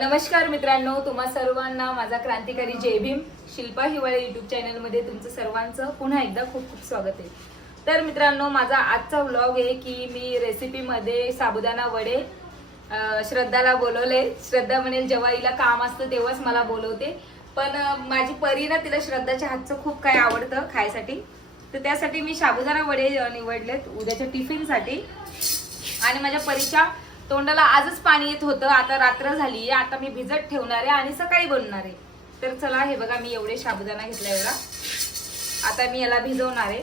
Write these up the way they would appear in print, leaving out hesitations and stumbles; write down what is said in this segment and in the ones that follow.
नमस्कार मित्रांनो, तुम्हा सर्वांना माझा क्रांतिकारी जय भीम शिल्पा हिवाळे यूट्यूब चॅनलमध्ये तुमचं सर्वांचं पुन्हा एकदा खूप खूप स्वागत आहे। तर मित्रांनो, माझा आजचा व्लॉग आहे की मी रेसिपीमध्ये साबुदाणा वडे श्रद्धाला बोलवले। श्रद्धा म्हणेल जेव्हा हिला काम असतं तेव्हाच मला बोलवते, पण माझी परी ना तिला श्रद्धाच्या हातचं खूप काय आवडतं खायसाठी, तर त्यासाठी मी साबुदाणा वडे निवडलेत उद्याच्या टिफिनसाठी। आणि माझ्या परीच्या तोंडाला आजच पाणी येत होतं, आता रात्र झाली, आता मी भिजत ठेवणार आहे आणि सकाळी बनवणार आहे। तर चला, हे बघा मी एवढे साबुदाणा घेतला एवढा, आता मी याला भिजवणार आहे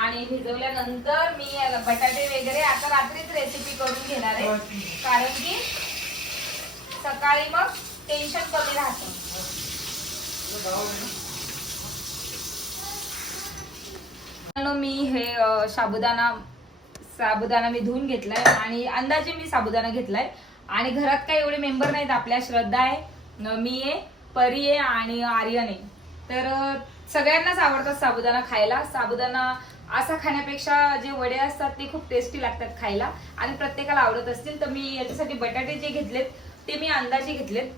आणि भिजवल्यानंतर मी याला बटाटे वगैरे आता रात्रीच रेसिपी करून घेणार आहे, कारण की सकाळी मग टेन्शन कमी राहतं। मी हे साबुदाणा मी धुवून घेतलाय आणि अंदाजे मी साबुदाणा घेतलाय। आणि घरात काही एवढे मेंबर नाहीत, आपल्या श्रद्धा आहे, मी आहे, परी आहे आणि आर्यन आहे। तर सगळ्यांनाच आवडतात साबुदाणा खायला। साबुदाणा असा खाण्यापेक्षा जे वडे असतात ते खूप टेस्टी लागतात खायला आणि प्रत्येकाला आवडत असतील। तर मी याच्यासाठी बटाटे जे घेतलेत ते मी अंदाजे घेतलेत,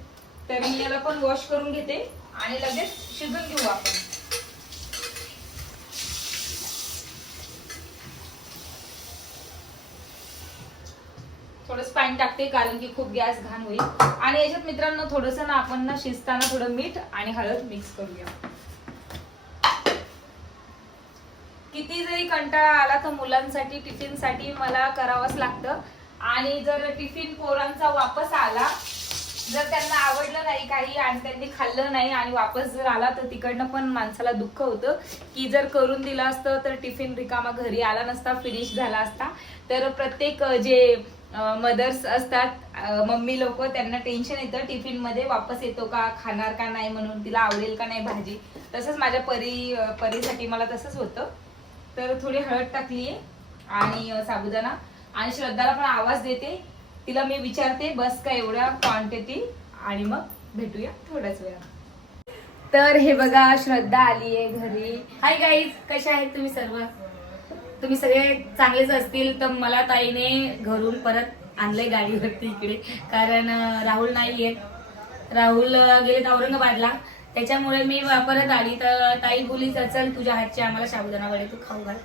तर मी याला पण वॉश करून घेते आणि लगेच शिजून घेऊ आपण। थोडंच पाणी टाकते कारण की खूप गॅस घाण होईल। आणि याच्यात मित्रांनो थोडस ना आपण ना शिजताना थोडं मीठ आणि हळद मिक्स करूया। किती जरी कंटाळा आला तर मुलांसाठी टिफिनसाठी मला करावंच लागतं। आणि जर टिफिन पोरांचा वापस आला, जर त्यांना आवडलं नाही काही आणि त्यांनी खाल्लं नाही आणि वापस जर आला तर तिकडनं पण माणसाला दुःख होतं की जर करून दिलं असतं तर टिफिन रिकामा घरी आला नसता, फिनिश झाला असता। तर प्रत्येक जे मदर्स असतात, मम्मी लोक, त्यांना टेन्शन येतं टिफिन मध्ये वापस येतो का, खाणार का नाही म्हणून, तिला आवडेल का नाही भाजी। तसंच माझ्या परीसाठी मला तसंच होतं। तर थोडी हळद टाकलीये आणि साबुदाणा, आणि श्रद्धाला पण आवाज देते, तिला मी विचारते बस का एवढ्या क्वांटिटी, आणि मग भेटूया थोड्याच वेळा। तर हे बघा श्रद्धा आलीये घरी। हाय गाईज, कशा आहेत तुम्ही सर्व? तुम्ही सगळे चांगलेच असतील। तर मला ताईने घरून परत आणलंय गाडीवरती इकडे, कारण राहुल नाही येत, राहुल गेलेत औरंगाबादला, त्याच्यामुळे मी परत आली। तर ताई बोली चल तुझ्या हातचे आम्हाला साबुदाणा वडे तू खाऊ घाल।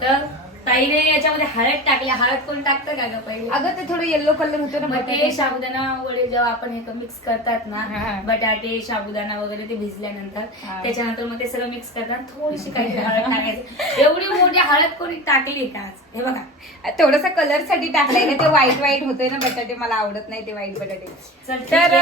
तर ताईने याच्यामध्ये हळद टाकली। हळद कोण टाकतं का ग पहिले? अगं ते थोडं येल्लो कलर होतं ना, ते साबुदाणा वडे जेव्हा आपण हे मिक्स करतात ना, बटाटे साबुदाणा वगैरे ते भिजल्यानंतर त्याच्यानंतर मग ते सगळं मिक्स करतात, थोडीशी काही हळद टाकायची। एवढी मोठी हळद कोणी टाकली का? हे बघा थोडंसं कलर साठी टाकलंय का, ते व्हाईट होतंय ना बटाटे, मला आवडत नाही ते व्हाईट बटाटे। तर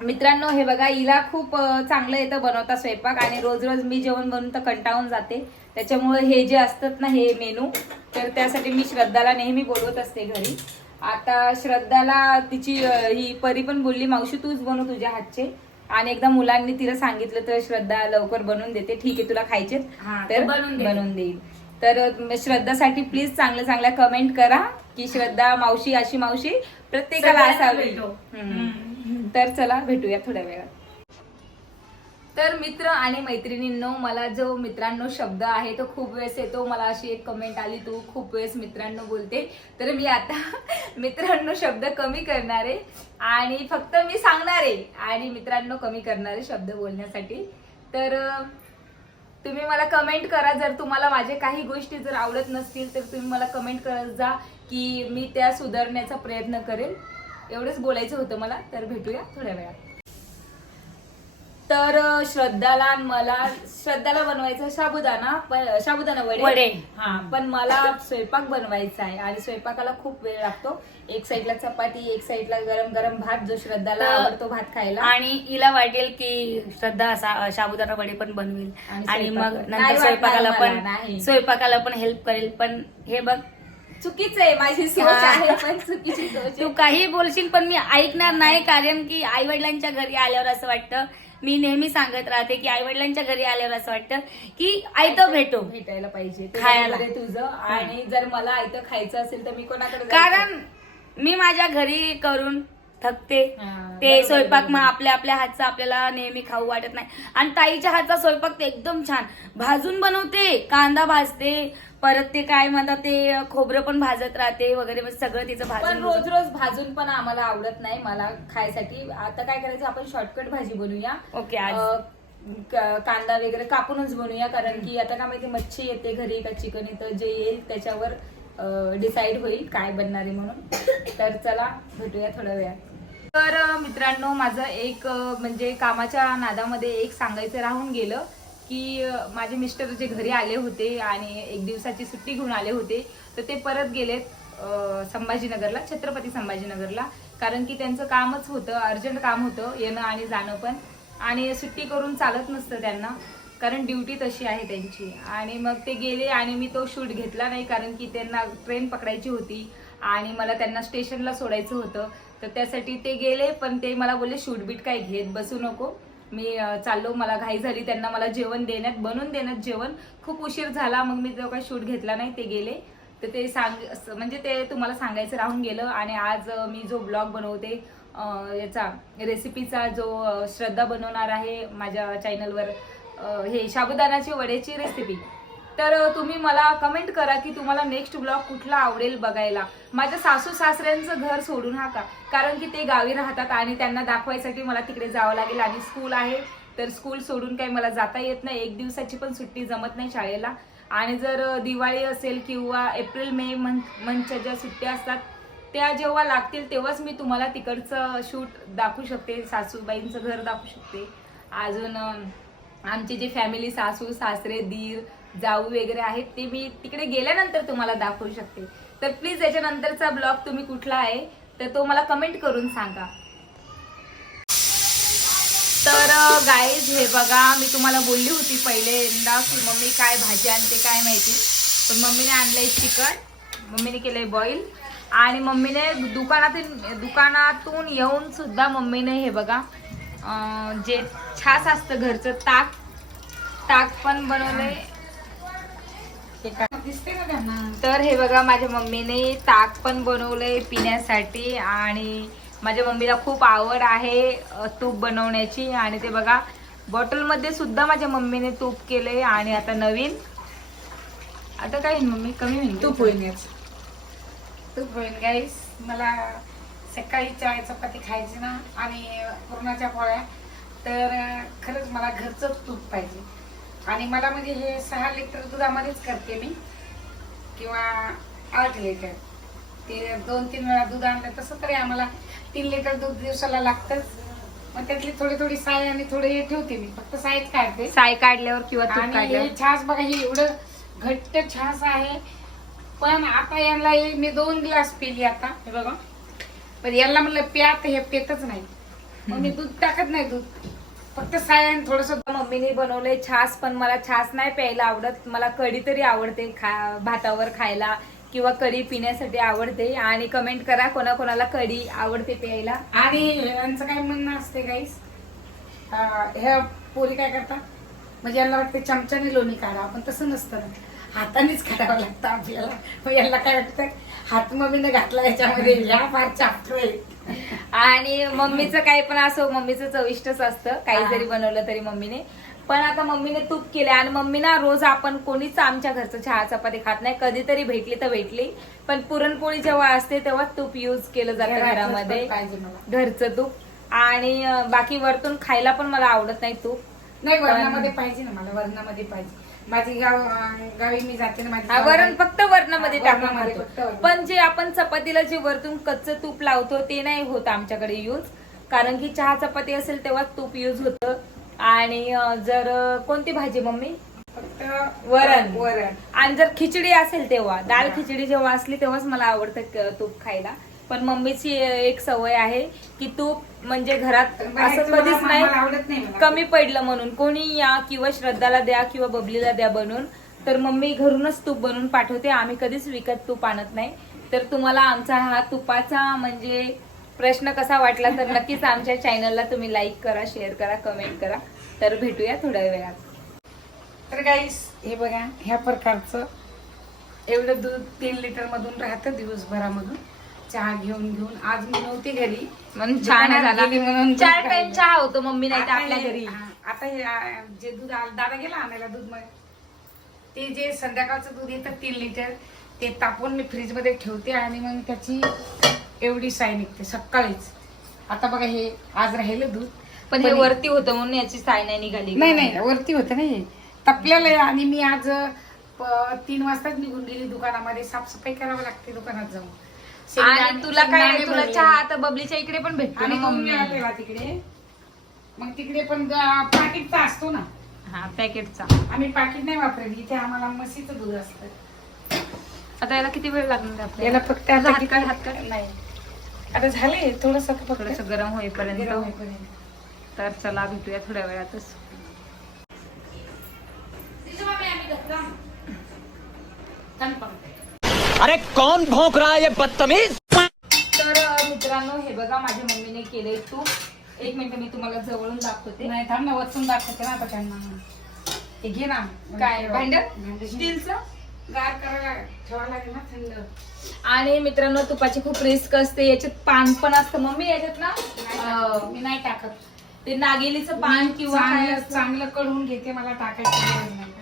मित्रांनो हे बघा, हिला खूप चांगलं येतं बनवता स्वयंपाक, आणि रोज रोज मी जेवण बनवून तर कंटाळून जाते। त्याच्यामुळे हे जे असतात ना हे मेनू, तर त्यासाठी मी श्रद्धाला नेहमी बोलवत असते घरी। आता श्रद्धाला तिची ही परी पण बोलली मावशी तूच बनव तुझ्या हातचे, आणि एकदा मुलांनी तिला सांगितलं तर श्रद्धा लवकर बनवून देते। ठीक आहे तुला खायचे तर बनवून देईल। तर श्रद्धासाठी प्लीज चांगल्या चांगल्या कमेंट करा की श्रद्धा मावशी अशी मावशी प्रत्येकाला असावी। तर चला भेटूया थोड्या वेळात। तर मित्र आणि मैत्रिणींनो, मला जो मित्रांनो शब्द आहे तो खूप वेळेस येतो। मला अशी एक कमेंट आली, तू खूप वेळेस मित्रांनो बोलते, तर मी आता मित्रांनो शब्द कमी करणार आहे आणि फक्त मी सांगणार आहे आणि मित्रांनो कमी करणार आहे शब्द बोलण्यासाठी। तर तुम्ही मला कमेंट करा, जर तुम्हाला माझे काही गोष्टी जर आवडत नसतील तर तुम्ही मला कमेंट करत जा की मी त्या सुधारण्याचा प्रयत्न करेल। एवढंच बोलायचं होतं मला। तर भेटूया थोड्या वेळात। तर श्रद्धाला बनवायचं साबुदाणा वडे। हा, पण मला स्वयंपाक बनवायचा आहे आणि स्वयंपाकाला खूप वेळ लागतो। एक साईडला चपाती, एक साईडला गरम गरम भात, जो श्रद्धाला आवडतो भात खायला, आणि हिला वाटेल की श्रद्धा साबुदाणा वडे पण बनवेल आणि मग नंतर स्वयंपाकाला पण हेल्प करेल। पण हे बघ चुकीचं आहे, माझी सोच आहे पण चुकीची सोच। तू काही बोलशील पण मी ऐकणार नाही, कारण की आई वडिलांच्या घरी आल्यावर असं वाटतं, मी नेहमी सांगत राहते की आई वडिलांच्या घरी आल्यावर असं वाटतं की आयतं भेटायला पाहिजे खायला तुझं। आणि जर मला आयतं खायचं असेल तर मी कोणाकडे? कारण मी माझ्या घरी करून थकते ते स्वयंपाक मग आपल्या आपल्या हातचा आपल्याला नेहमी खाऊ वाटत नाही. आणि ताईच्या हातचा स्वयंपाक ते एकदम छान भाजून बनवते, कांदा भाजते, परत ते काय म्हणतात ते खोबरं पण भाजत राहते वगैरे, म्हणजे सगळं तिचं पण भाजून रोज रोज भाजून पण आम्हाला आवडत नाही मला खायसाठी. आता काय करायचं, आपण शॉर्टकट भाजी बनवूया. ओके, आज कांदा वगैरे कापूनच बनवूया, कारण की आता काय माहिती मच्छी येते घरी का चिकन येतं, जे येईल त्याच्यावर डिसाईड होईल काय बनणार आहे म्हणून. तर चला भेटूया थोड्या वेळात. तर मित्रांनो, माझं एक म्हणजे कामाच्या नादामध्ये एक सांगायचं राहून गेलं की माझे मिस्टर जे घरी आले होते आणि एक दिवसाची सुट्टी घेऊन आले होते, तर ते परत गेलेत संभाजीनगरला, छत्रपती संभाजीनगरला. कारण की त्यांचं कामच होतं, अर्जंट काम होतं, येणं आणि जाणं पण. आणि सुट्टी करून चालत नसतं त्यांना, कारण ड्युटी तशी आहे त्यांची. आणि मग ते गेले आणि मी तो शूट घेतला नाही, कारण की त्यांना ट्रेन पकडायची होती आणि मला त्यांना स्टेशनला सोडायचं होतं. तर त्यासाठी ते गेले, पण ते मला बोलले शूट बीट काही घेत बसू नको, मी चाललो, मला घाई झाली. त्यांना मला जेवण बनवून देण्यात जेवण खूप उशीर झाला, मग मी जो काही शूट घेतला नाही, ते गेले. तर ते म्हणजे ते तुम्हाला सांगायचं राहून गेलं. आणि आज मी जो ब्लॉग बनवते याचा रेसिपीचा, जो श्रद्धा बनवणार आहे माझ्या चॅनलवर, हे साबुदाण्याची वड्याची रेसिपी. तर तुम्ही मला कमेंट करा की तुम्हाला नेक्स्ट ब्लॉग कुठला आवडेल बघायला. माझ्या सासू सासऱ्यांचं घर सोडून हा का, कारण की ते गावी राहतात आणि त्यांना दाखवायसाठी मला तिकडे जावं लागेल. आणि स्कूल आहे, तर स्कूल सोडून काही मला जाता येत नाही, एक दिवसाची पण सुट्टी जमत नाही शाळेला. आणि जर दिवाळी असेल किंवा एप्रिल मे मंथच्या ज्या सुट्ट्या असतात त्या जेव्हा लागतील तेव्हाच मी तुम्हाला तिकडचं शूट दाखवू शकते, सासूबाईंचं घर दाखवू शकते. अजून आमची जी फॅमिली, सासू सासरे दीर जाऊ वगैरे आहेत, ते मी तिकडे गेल्यानंतर तुम्हाला दाखवू शकते. तर प्लीज याच्यानंतरचा ब्लॉग तुम्ही कुठला आहे तर तो मला कमेंट करून सांगा. तर गाईज हे बघा, मी तुम्हाला बोलली होती पहिल्यांदा की मम्मी काय भाजी आणते काय माहिती, पण मम्मीने आणलंय चिकन, मम्मीने केलंय बॉईल. आणि मम्मीने दुकानातून येऊन सुद्धा मम्मीने हे बघा जे छास असतं घरचं, ताक पण बनवलंय. तर हे बघा, माझ्या मम्मीने ताक पण बनवलंय पिण्यासाठी. आणि माझ्या मम्मीला खूप आवड आहे तूप बनवण्याची. आणि ते बघा, बॉटलमध्ये सुद्धा माझ्या मम्मीने तूप केलंय. आणि आता नवीन, आता काय मम्मी कमी होईल तूप होईल गाईस. मला सकाळी चपाती खायची ना आणि पुरणाच्या पोळ्या, तर खरंच मला घरचं तूप पाहिजे. आणि मला म्हणजे हे 6 लिटर दुधामध्येच करते मी, किंवा 8 लिटर. ते 2-3 वेळा दूध आणलं तसं तरी आम्हाला 3 लिटर दूध दिवसाला लागतंच. मग त्यातली थोडी साय आणि थोडे हे ठेवते मी, फक्त सायच काढते. साय काढल्यावर किंवा तूप आणि काढल्यावर. हे छास बघा, हे एवढं घट्ट छास आहे. पण आता यांना मी 2 ग्लास पिली आता, हे बघा. पण यांना म्हणलं प्या, तर हे पेतच नाही. मग मी दूध टाकत नाही, दूध फक्त साय आणि थोडस. मम्मीने बनवलंय छास, पण मला छास नाही प्यायला आवडत. मला कढी तरी आवडते भातावर खायला, किंवा कढी पिण्यासाठी आवडते. आणि कमेंट करा कोणाकोणाला कढी आवडते प्यायला. आणि यांचं काय म्हणणं असते गाईस, ह्या पोरी काय करतात, म्हणजे यांना वाटते चमच्याने लोणी काढा, पण तसं नसतं, हातानेच काढावं लागतं आपल्याला. मग यांना काय वाटतं, हात मम्मीने घातला याच्यामध्ये, ह्या फार चापतोय. आणि मम्मीचं काही पण असो, मम्मीचं चविष्टच असतं काही जरी बनवलं तरी मम्मीने. पण आता मम्मीने तूप केले. आणि मम्मी ना रोज आपण कोणीच आमच्या घरचं चहा चपाती खात नाही, कधीतरी भेटली तर भेटली. पण पुरणपोळी जेव्हा असते तेव्हा तूप युज केलं जातं घरामध्ये, पाहिजे मला घरचं तूप. आणि बाकी वरतून खायला पण मला आवडत नाही तूप. नाही, वरणामध्ये पाहिजे ना, मला वरणामध्ये पाहिजे. माझी गावी मी जाते ना, माझी वरण फक्त वरणामध्ये टाकून वरणामध्ये खातो. फक्त वरण. पण जे आपण चपातीला जे वरतून कच्चं तूप लावतो ते नाही होत आमच्याकडे यूज, कारण की चहा चपाती असेल तेव्हा तूप यूज होतं. आणि जर कोणती भाजी मम्मी, फक्त वरण. आणि जर खिचडी असेल तेव्हा, दाल खिचडी जेव्हा असली तेव्हाच मला आवडतं तूप खायला. पण मम्मीची एक सवय आहे की तूप म्हणजे घरात असं कधीच नाही आवडत नाही मला. कमी पडलं म्हणून कोणी या, किंवा श्रद्धाला द्या किंवा बबलीला द्या बनवून, तर मम्मी घरूनच तूप बनवून पाठवते. आम्ही कधीच विकत तूप आणत नाही. तर तुम्हाला आमचा हा तुपाचा म्हणजे प्रश्न कसा वाटला तर नक्कीच आमच्या चॅनलला तुम्ही लाईक करा, शेअर करा, कमेंट करा. तर भेटूया थोड्या वेळात. तर गाईस हे बघा, ह्या प्रकारचं एवढं दूध 3 लिटर मधून राहतं दिवसभरामधून. चहा घेऊन आज मी नव्हते घरी म्हणून छान दुकानात गेली म्हणून झाला. 4 दूध टाइम राहिलं. चहा होतो मम्मी नाही तर आता आपल्या हे- घरी. हा, आता हे जे दूध दादा गेला आणायला दूध ते जे संध्याकाळचं दूध येतं 3 लिटर ते तापवून मी फ्रीज मध्ये ठेवते आणि मग त्याची एवढी साय निघते सकाळीच. आता बघा हे आज राहिलं दूध पण हे वरती होतं म्हणून याची साय नाही निघाली. नाही वरती होतं नाही तपलेलं आहे. आणि मी आज 3 वाजताच निघून गेली दुकानामध्ये. साफसफाई करावी लागते दुकानात जाऊन. आणि तुला काय नाही, शेंगदाणे तुला भरले. चहा आता बबलीच्या इकडे पण भेटतो आणि ना मम्मी. आणलेला तिकडे मग तिकडे पण पाकिटचा असतो ना. हा पॅकेटचा. आम्ही पाकिट नाही वापरत इथे आम्हाला म्हशीचं दूध असतं. आता याला किती वेळ लागणार आपल्याला? याला फक्त आता हात किती- काढ, हात काढ. नाही आता झाले थोडस थोडस गरम होईपर्यंत. तर चला भेटूया थोड्या वेळातच. अरे कौन भौंक रहा है ये बदतमीज। तर मित्रांनो हे बघा माझ्या मम्मीने केले तूप. 1 मिनिट मी तुम्हाला जवळून दाखवते. नाही थांब ना वचून दाखवते ना आता त्यांना. हे घे ना काय भांड भांडं स्टीलचं. गार करायला ठेवायला लागेल ना थंड. आणि मित्रांनो तुपाची खूप रिस्क असते. याच्यात पान पण असतं मम्मी याच्यात ना मी नाही टाकत. ते नागेलीचं पान किंवा काय चांगलं असतं. चांगलं कळून घेते मला टाकायची गरज नाही.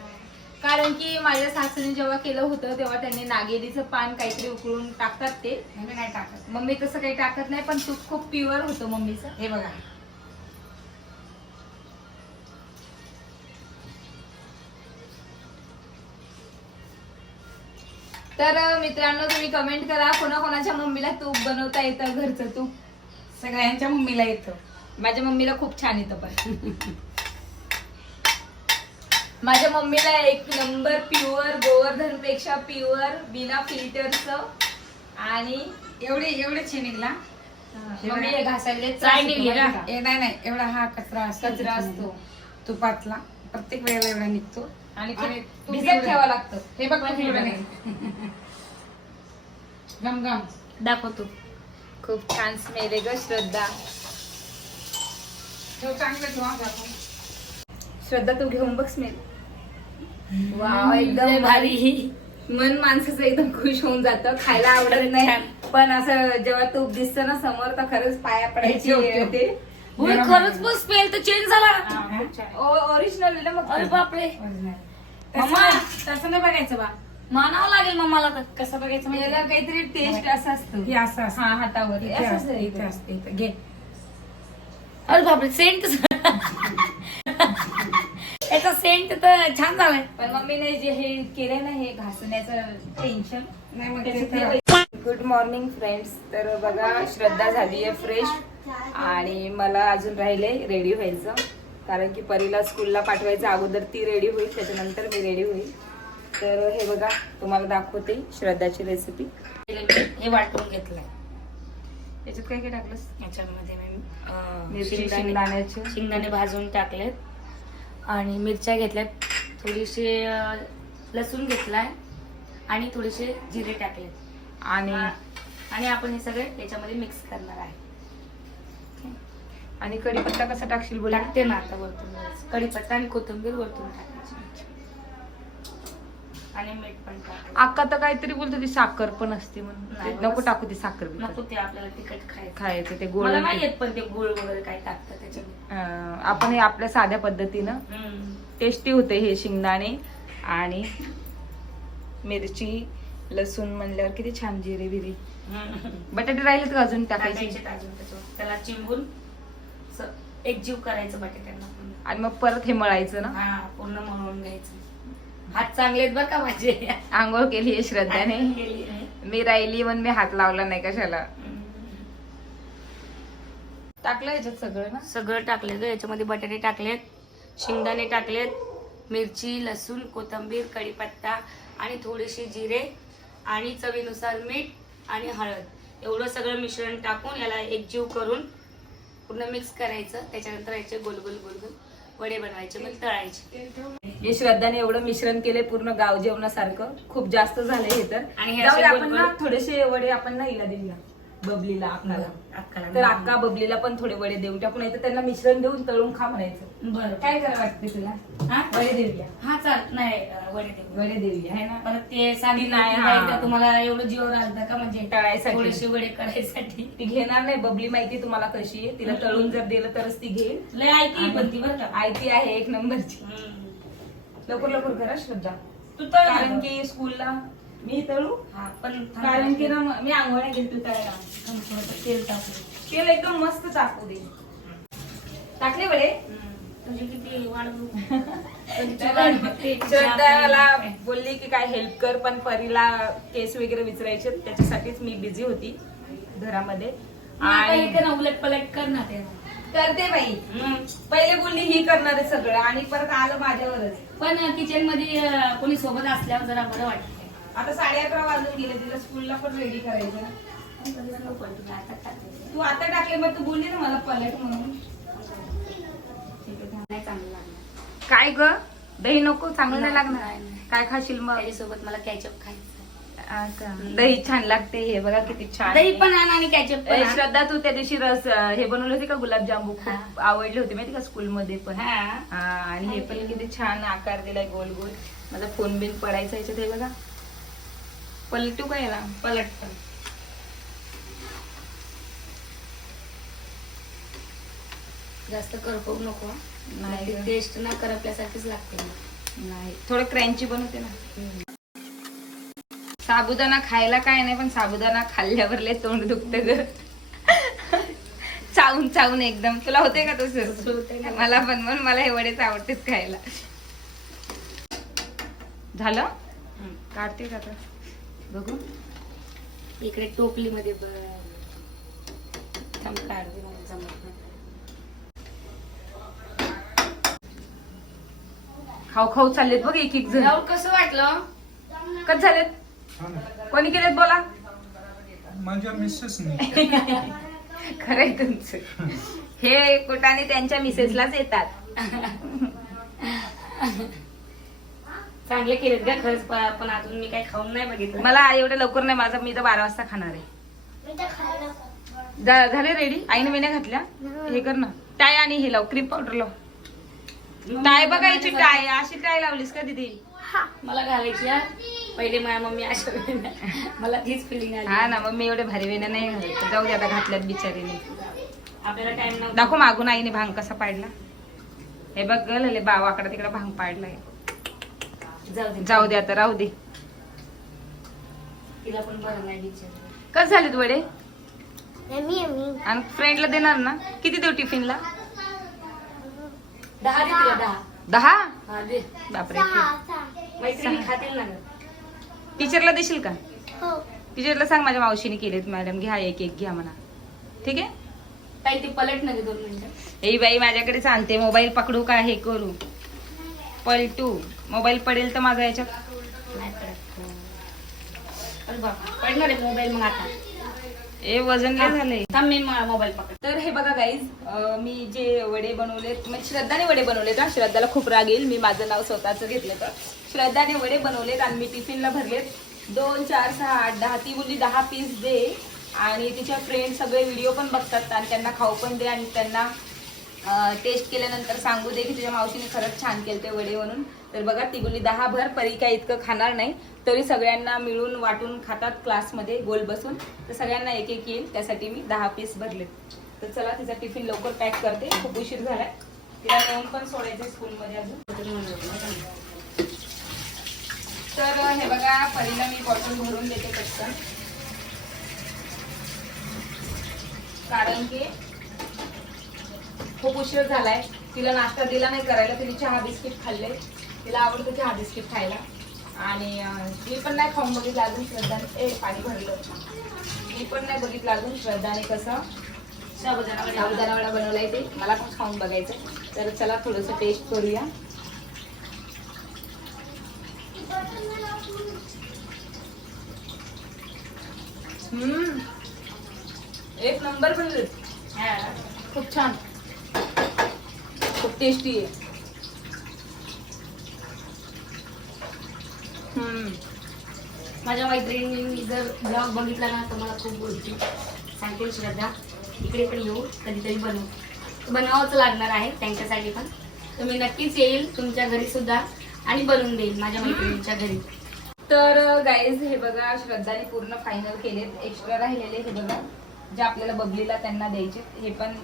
कारण की माझ्या सासूने जेव्हा केलं होतं तेव्हा त्यांनी नागेलीचं पान काहीतरी उकळून टाकतात ते. मी नाही टाकत. मम्मी तसं काही टाकत नाही पण तूप खूप प्युअर होतं मम्मीचं. हे बघा तर मित्रांनो तुम्ही कमेंट करा कोणाकोणाच्या मम्मीला तूप बनवता येतं घरचं तूप. सगळ्यांच्या मम्मीला येतं. माझ्या मम्मीला खूप छान येतं पण. माझ्या मम्मीला 1 नंबर प्युअर गोवर्धन पेक्षा प्युअर बिना फिल्टरचं. आणि एवढे निघला. मम्मी हे घासायला काय निघली ना? नाही एवढा हा कचरा कचरा असतो तुपातला प्रत्येक वेळेला एवढा निघतो. आणि आणि ते तूप भिजत एवढं. ठेवावं लागतं. हे बघ पण तूप हे एवढं बघा. नाही. गम गम दाखवतो. खूप छान स्मेल आहे ग श्रद्धा. ठेव चांगलं ठेवा आपण. श्रद्धा तू घेऊन बघ स्मेल. वाव एकदम लय भारी. भारी. मन माणसाचं एकदम खुश होऊन जातं. खायला आवडत नाही पण असं जेव्हा तूप दिसतं ना समोर तर खरंच पाया पडायची ते. होय, खरंच पण स्मेल तर चेंज झाला. ओरिजिनल आहे ना मग. अरे बापरे. मम्मा तसं नाही बघायचं बा. मानावं लागेल मम्माला तर. कसं बघायचं माहिती याला आहे? काहीतरी टेस्ट असं असतं. हे असं असतं. हा हातावर इथे असंच असतं, आहे. इथे असतं, इथे. घे अरे बापरे सेंट याचा सेंट तर छान झालाय. पण मम्मीने जे हे केलंय ना हे घासण्याचं टेन्शन. नाही मग ते तर- गुड मॉर्निंग फ्रेंड्स. तर बघा श्रद्धा झाली आहे फ्रेश आणि मला अजून राहिले रेडी व्हायचं. कारण की परीला स्कूलला पाठवायचं अगोदर ती रेडी होईल त्याच्यानंतर मी रेडी होईल. तर हे बघा तुम्हाला दाखवते श्रद्धाची रेसिपी. हे वाटून घेतलंय. याच्यात काय काय टाकलंस? याच्यामध्ये मी मिरची, शेंगदाणे शेंगदाण्याचे. शेंगदाणे भाजून टाकलेत आणि मिरच्या घेतल्यात. थोडीशी लसूण घेतलाय आणि थोडेसे जिरे टाकलेत आणि आपण हे सगळे याच्यामध्ये मिक्स करणार आहे. आणि कढीपत्ता कसा टाकशील बोला? टाकते ना आता वरतून कढीपत्ता आणि कोथिंबीर वरतून टाकायची आणि मीठ पण टाकायचं. अक्का तर काहीतरी बोलतो ती साखर पण असते म्हणून. नाही, नको टाकू ती साखर नको ते आपल्याला तिखट खायचं. खायचं ते गोड. मला नाही येत पण ते गुळ वगैरे काय टाकतात त्याच्यामध्ये. आपण हे आपल्या साध्या पद्धतीनं टेस्टी होते हे शेंगदाणे आणि मिरची लसूण म्हणल्यावर किती छान जिरे बिरे. बटाटे राहिलेत का अजून टाकायचे? टाकायचे अजून त्याच्यावर त्याला चिंबून असं एकजीव करायचं बटाट्यांना पूर्ण. आणि मग परत हे मळायचं ना. हा पूर्ण मळून घ्यायचं. हात चांगले आहेत बरं का माझे. आंघोळ केली आहे श्रद्धाने. केली आहे. मी राहिली म्हणून मी हात लावला नाही कशाला. टाकलं याच्यात सगळं ना. सगळं टाकलं ग. याच्यामध्ये बटाटे टाकलेत, शेंगदाणे टाकलेत, मिरची, लसूण, कोथिंबीर, कढीपत्ता आणि थोडेसे जिरे आणि चवीनुसार मीठ आणि हळद एवढं सगळं मिश्रण टाकून याला एकजीव करून पूर्ण मिक्स करायचं. त्याच्यानंतर याचे गोल गोल गोल गोल वडे बनवायचे मग तळायचे. हे श्रद्धाने एवढं मिश्रण केले पूर्ण गाव जेवणासारखं. खूप जास्त झालंय हे तर. आणि हे जाऊ दे, असे आपण गोल ना गोल- थोडेसे वडे आपण ना हिला देऊया. बबलीला अक्काला. अक्काला. तर अक्का बबलीला पण थोडे वडे देऊन टाकू, नाही तर त्यांना मिश्रण देऊन तळून खा म्हणायचं. बरं काय करा वाटते तुला? हा वडे देऊया. हा चाल नाही वडे देऊ. वडे देऊया आहे ना. परत ते सांगितलं नाही, की हा. नाही का तुम्हाला एवढं जीवर आलं का म्हणजे तळायसाठी. थोडेसे वडे करायसाठी. ती घेणार नाही. बबली माहिती तुम्हाला कशी आहे, तिला तळून जर दिलं तरच ती घेईल. लय ऐकी पण ती बरं का. आयती आहे एक नंबरची. लवकर लवकर करा श्रद्धा, तू तळ ना कारण गं. की स्कूलला मी तळू. हा पण थांब. कारण की ना मी आंघोळ्या गेली तू तळायला. थांब, थोडंसं तेल टाकू. तेल एकदम मस्त टाकू दे. टाकले वडे. तुझी किती वाढवू. श्रद्धाला बोलली की काय हेल्प कर, पण परीला केस वगैरे विचारायचे, त्याच्यासाठीच मी बिझी होती घरामध्ये. आणि आणि ना उलट पलट कर ना ते. करते बाई. पहिले बोलली ही करणार आहे सगळं आणि परत आलं माझ्यावरच. पण किचन मध्ये कोणी सोबत असल्यावर जरा बरं वाटतं. आता 11:30 वाजून गेले, तिला स्कूलला पण रेडी करायचं. तू आता टाकले, मग तू बोलली ना मला पलट म्हणून. नाही चांगलं लागणार. काय ग, दही नको? चांगलं नाही लागणार. नाही. काय खाशील मग? त्याच्यासोबत मला कॅचअप खायचं. दही छान लागते. हे बघा किती छान दही आहे. पण आण आणि कॅचअप ए, पण आण. श्रद्धा तू त्या दिवशी रस हे बनवले होते का गुलाबजामू? खूप आवडले होते माहिती का स्कूलमध्ये पण. हा. हा, आणि हे पण किती छान आकार दिलाय गोल गोल. माझा फोन बिन पडायचा याच्यात. हे बघा, पलटू काय ना पलट पण. जास्त करपवू नको. नाही ग. टेस्ट ना करपल्यासारखीच लागते. नाही, थोडं क्रंची बनवते ना. साबुदाणा खायला काय नाही, पण साबुदाणा खाल्ल्यावर लय तोंड दुखतं ग. चावून चावून एकदम. तुला होते का तसं? मला पण, म्हणून मला हे वडेच आवडतेच खायला. झालं, काढते का आता? बघू. इकडे टोपली मध्ये थांब काढते, मला जमत नाही. खाऊ खाऊ चाललेत बघ एक एक जण. राहुल कसं वाटलं? कच झालेत? कोणी केलेत बोला? माझ्या मिसेसने. खरंय तुमचं. हे कुटाने त्यांच्या मिसेसलाच येतात. चांगले केलेत का खरंच, पण अजून मी काही खाऊन नाही बघितलं. मला एवढं लवकर नाही, माझा मी तर 12 वाजता खाणार आहे. झाले रेडी? आईने मेन्या घातल्या. हे कर ना, टाय आणि हे लाव, क्रीम पावडर लाव. टाय बघायची, टाय अशी टाय लावलीस का दीदी? मला घालायची हा. पहिले माझ्या मम्मी अशा वेळेला. मला तीच फिलिंग आली. हा ना, मग मी एवढे भारी वेण्या नाही घालायचं. जाऊ दे आता, घातल्यात बिचारीने. आपल्याला टाइम नव्हता. दाखव मागून आईने भांग कसा पाडला. हे बघ गले बावाकडे तिकडे भांग पाडलाय. जाऊ दे आता, राहू दे. तिला पण बरं नाही विचार. कस झालेत वडे? आणि फ्रेंडला देणार ना? किती देऊ टिफिनला? 10 दे तिला 10. 10? हा दे. बापरे. मैत्रिणी खातील ना ग. टीचरला देशील का? टीचरला सांग माझ्या मावशीने केलेत, मॅडम घ्या एक एक घ्या म्हणा. ठीक आहे. ताई ती पलट ना ग 2 मिनिटं. ए बाई, माझ्याकडे आणते. मोबाईल पकडू का हे करू? पलटू. मोबाईल पडेल तर माझा याच्यात. नाही पडत. अरे बाबा, पडणार आहे मोबाईल मग आता. ए वजन लय झालंय. थांब मी मोबाईल पकड. तर हे बघा गाईज, मी जे वडे बनवलेत, म्हणजे श्रद्धाने वडे बनवलेत. हा, श्रद्धाला खूप राग येईल, मी माझं नाव स्वतःच घेतलं तर. श्रद्धाने वडे बनवलेत आणि मी टिफिनला भरलेत. 2, 4, 6, 8, 10. ती बोलली 10 पीस दे, आणि तिच्या फ्रेंड सगळे व्हिडिओ पण बघतात आणि त्यांना खाऊ पण दे, आणि त्यांना टेस्ट केल्यानंतर सांगू दे की तुझ्या मावशीने खरंच छान केले ते वडे म्हणून. तर बघा, ती बोलली 10 भर. परी काय इतकं खाणार नाही, तरी सगळ्यांना मिळून वाटून खातात क्लासमध्ये गोल बसून. तर सगळ्यांना एक एक येईल, त्यासाठी मी 10 पीस भरलेत. तर चला, तिचा टिफिन लवकर पॅक करते, खूप उशीर झालाय. तिला नेऊन पण सोडायचं स्कूलमध्ये अजून. तर हे बघा, परीला मी बॉटल भरून देते पटकन, कारण की खूप उशीर झालाय. तिला नाश्ता दिला नाही करायला. तिने चहा बिस्किट खाल्ले, तिला आवडतं चहा बिस्किट खायला. आणि मी पण नाही खाऊन बघितलं अजून श्रद्धाने. पाणी भरलं. मी पण नाही बघितलं अजून श्रद्धाने कसं साबुदाणा वडा बनवलाय ते. मला पण खाऊन बघायचं. तर चला, थोडंसं टेस्ट करूया. एक नंबर बनले. खूप छान, खूप टेस्टी आहे. माझ्या मैत्रिणी जर ब्लॉग बघितला ना तर मला खूप बोलते, सांगतील श्रद्धा इकडे पण येऊ कधीतरी बनवावंच लागणार आहे त्यांच्यासाठी पण. तर मी नक्कीच येईल तुमच्या घरी सुद्धा आणि बनवून देईल माझ्या मैत्रिणींच्या घरी. तर गाईज हे बघा श्रद्धाने पूर्ण फायनल केलेत. एक्स्ट्रा राहिलेले हे बघा जे आपल्याला बबलीला त्यांना द्यायचे हे पण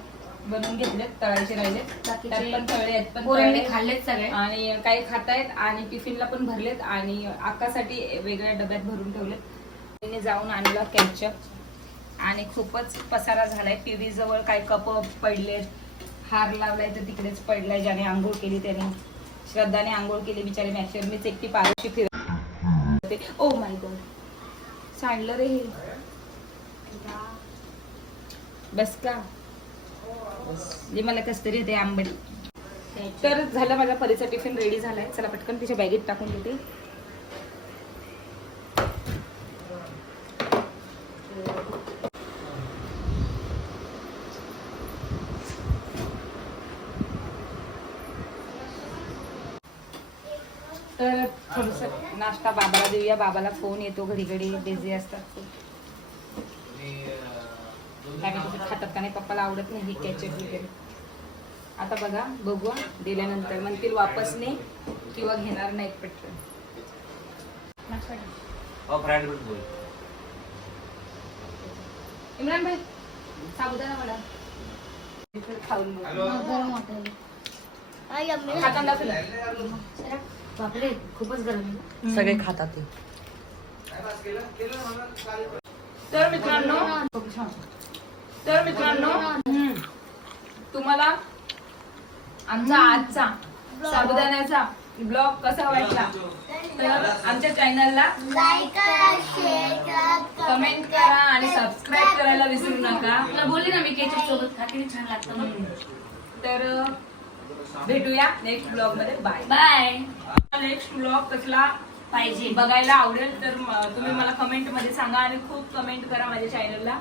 बनवून घेतलेत. तळायचे राहिलेत, बाकीचे त्यात पण तळले आहेत, पण पोरांनी तळले. खाल्लेत सगळे आणि काही खातायत आणि टिफिनला पण भरलेत आणि आकासाठी वेगळ्या डब्यात भरून ठेवलेत. तिने जाऊन आणला कॅचअप आणि खूपच पसारा झालाय. टीव्ही जवळ काय कप पडलेत, हार लावलाय तर तिकडेच पडलाय. ज्याने आंघोळ केली त्याने, श्रद्धाने आंघोळ केली बिचारी मॅचर. मीच एकटी पारोशी फिरते. ओ माय गॉड सांडलं रे हे. बस का जे मला कस तरी होते आंबट. तर झालं माझा परीचा टिफिन रेडी झालाय. चला पटकन तिच्या बॅगेत टाकून देते. तर थोडस नाश्ता बाबाला देऊया. बाबाला फोन येतो घडी घडी, बिझी असतात. काय माहिती खातात का नाही, पप्पाला आवडत नाही कॅचअप वगैरे. आता बघा बघू दिल्यानंतर म्हणतील वापस नाही किंवा घेणार नाहीत पटकन. इम्रान भाई साबुदाणा वडा खाऊन बघ. खाताना दाखवलं. बापरे खूपच गरम आहे. सगळे खातात ते. तर मित्रांनो तुम्हाला आमचा आजचा साबुदाण्याचा ब्लॉग कसा वाटला तर आमच्या चॅनलला कमेंट करा आणि सबस्क्राईब करायला विसरू नका. तुला बोलली ना मी केचप सोबत खाते छान लागतं म्हणून. तर भेटूया नेक्स्ट ब्लॉग मध्ये. Bye bye. नेक्स्ट ब्लॉग कसला पाहिजे बघायला आवडेल तर तुम्ही मला कमेंट मध्ये सांगा आणि खूप कमेंट करा माझ्या चॅनलला.